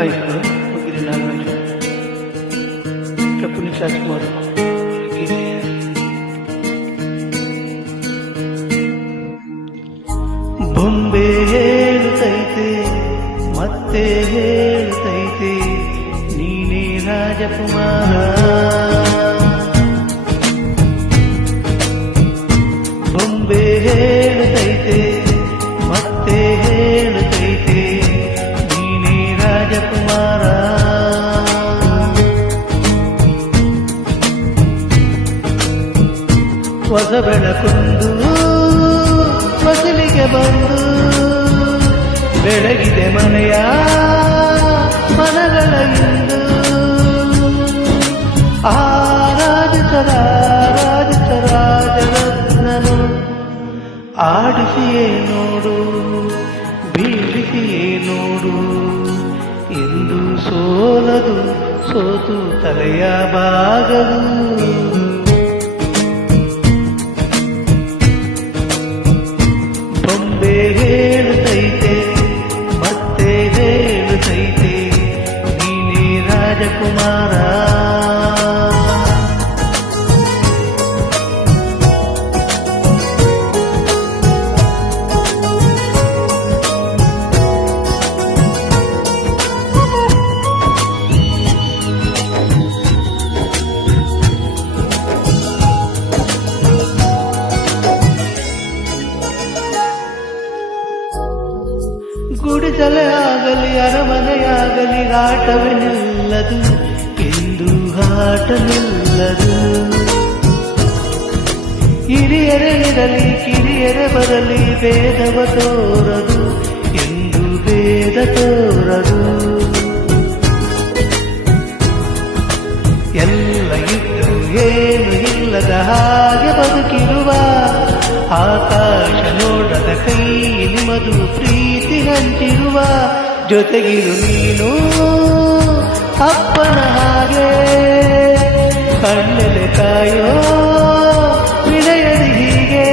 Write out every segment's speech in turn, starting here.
ಆಯ್ತು ಹೋಗಿರಿ ನಾಗರಾಜ ಪುನೀತ್ ರಾಜ್ಕುಮಾರ್ ಬೊಂಬೆ ಹೇಳುತ್ತೈತೆ ಮತ್ತೆ ಹೇಳುತ್ತೈತೆ ನೀನೇ ರಾಜಕುಮಾರ ಬೊಂಬೆ ಹೇಳುತ್ತೈತೆ ಮತ್ತೆ ಹೇಳುತ್ತೈತೆ ನೀನೇ ರಾಜಕುಮಾರ ಹೊಸ ಬೆಳಕೊಂದು ಮಸಲಿಗೆ ಬಂದು ಬೆಳಗಿದೆ ಮನೆಯ ಮನಗಳ ಇಂದು ರಾಜರತ್ನನು ಆಡಿಸಿಯೇ ನೋಡು ಬೀಳಿಸಿಯೇ ನೋಡು ಎಂದು ಸೋಲದು ಸೋತು ತಲೆಯ ಬಾಗದು ಬೊಂಬೆ ಹೇಳುತ್ತೈತೆ ಮತ್ತೆ ಹೇಳುತ್ತೈತೆ ನೀನೇ ರಾಜಕುಮಾರ ಗುಡಿಸಲೇ ಆಗಲಿ ಅರಮನೆಯಾಗಲಿ ಆಟವೇ ನಿಲ್ಲದು ಎಂದು ಆಟ ನಿಲ್ಲದು ಹಿರಿಯರೇ ಇರಲಿ ಕಿರಿಯರೇ ಬರಲಿ ಭೇದವ ತೋರದು ಎಂದು ಭೇದ ತೋರದು ಎಲ್ಲ ಇದ್ದು ಏನು ಇಲ್ಲದ ಹಾಗೆ ಬದುಕಿರುವ ಆಕಾಶ ನೋಡದ ಕೈ ನಿಮದು ಪ್ರೀತಿ ಹಂಚಿರುವ ಜೊತೆಗಿರು ನೀನು ಅಪ್ಪನ ಹಾಗೆ ಕಣ್ಣೆಲೆ ಕಾಯೋ ವಿನಯದಿ ಹೀಗೆ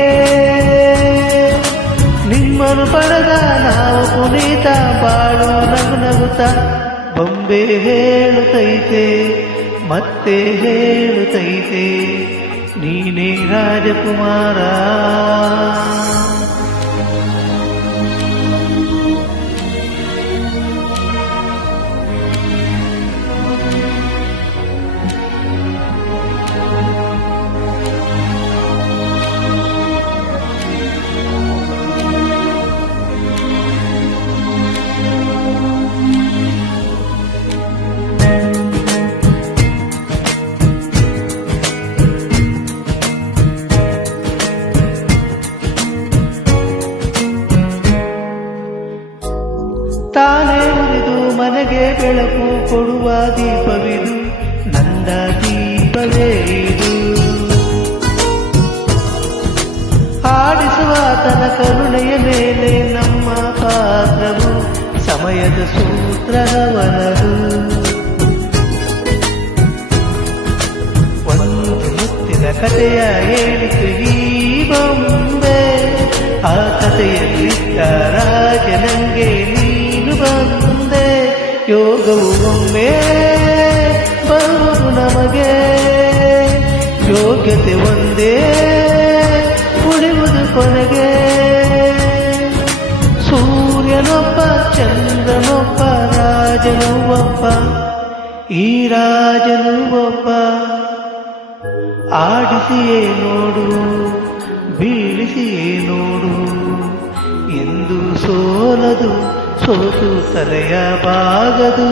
ನಿಮ್ಮನ್ನು ಪಡೆದ ನಾವು ಪುನೀತ ಬಾಳು ನಗು ನಗುತ್ತ ಬೊಂಬೆ ಹೇಳುತ್ತೈತೆ ಮತ್ತೆ ಹೇಳುತ್ತೈತೆ ನೀನೇ ರಾಜಕುಮಾರ ತಾನೇ ಉರಿದು ಮನೆಗೆ ಬೆಳಕು ಕೊಡುವ ದೀಪವಿದು ನಂದ ದೀಪವೇ ಇದು ಆಡಿಸುವ ತನ ಕರುಣೆಯ ಮೇಲೆ ನಮ್ಮ ಪಾತ್ರವು ಸಮಯದ ಸೂತ್ರವನದು ಒಂದು ಮುತ್ತಿನ ಕಥೆಯ ಹೇಳಿತು ಈ ಬೊಂಬೆ ಆ ಕಥೆಯಲ್ಲಿದ್ದ ರಾಜನಂಗೆ ಬಂದೆ ಯೋಗವು ಒಮ್ಮೆ ಬರುವುದು ನಮಗೆ ಯೋಗ್ಯತೆ ಒಂದೇ ಉಳಿಯುವುದು ಕೊನೆಗೆ ಸೂರ್ಯನೊಬ್ಬ ಚಂದ್ರನೊಬ್ಬ ರಾಜನು ಒಬ್ಬ ಈ ರಾಜನು ಒಬ್ಬ ಆಡಿಸಿಯೇ ನೋಡು ಬೀಳಿಸಿಯೇ ನೋಡು ಎಂದು ಸೋಲದು ಸೋತು ತಲೆಯ ಬಾಗದು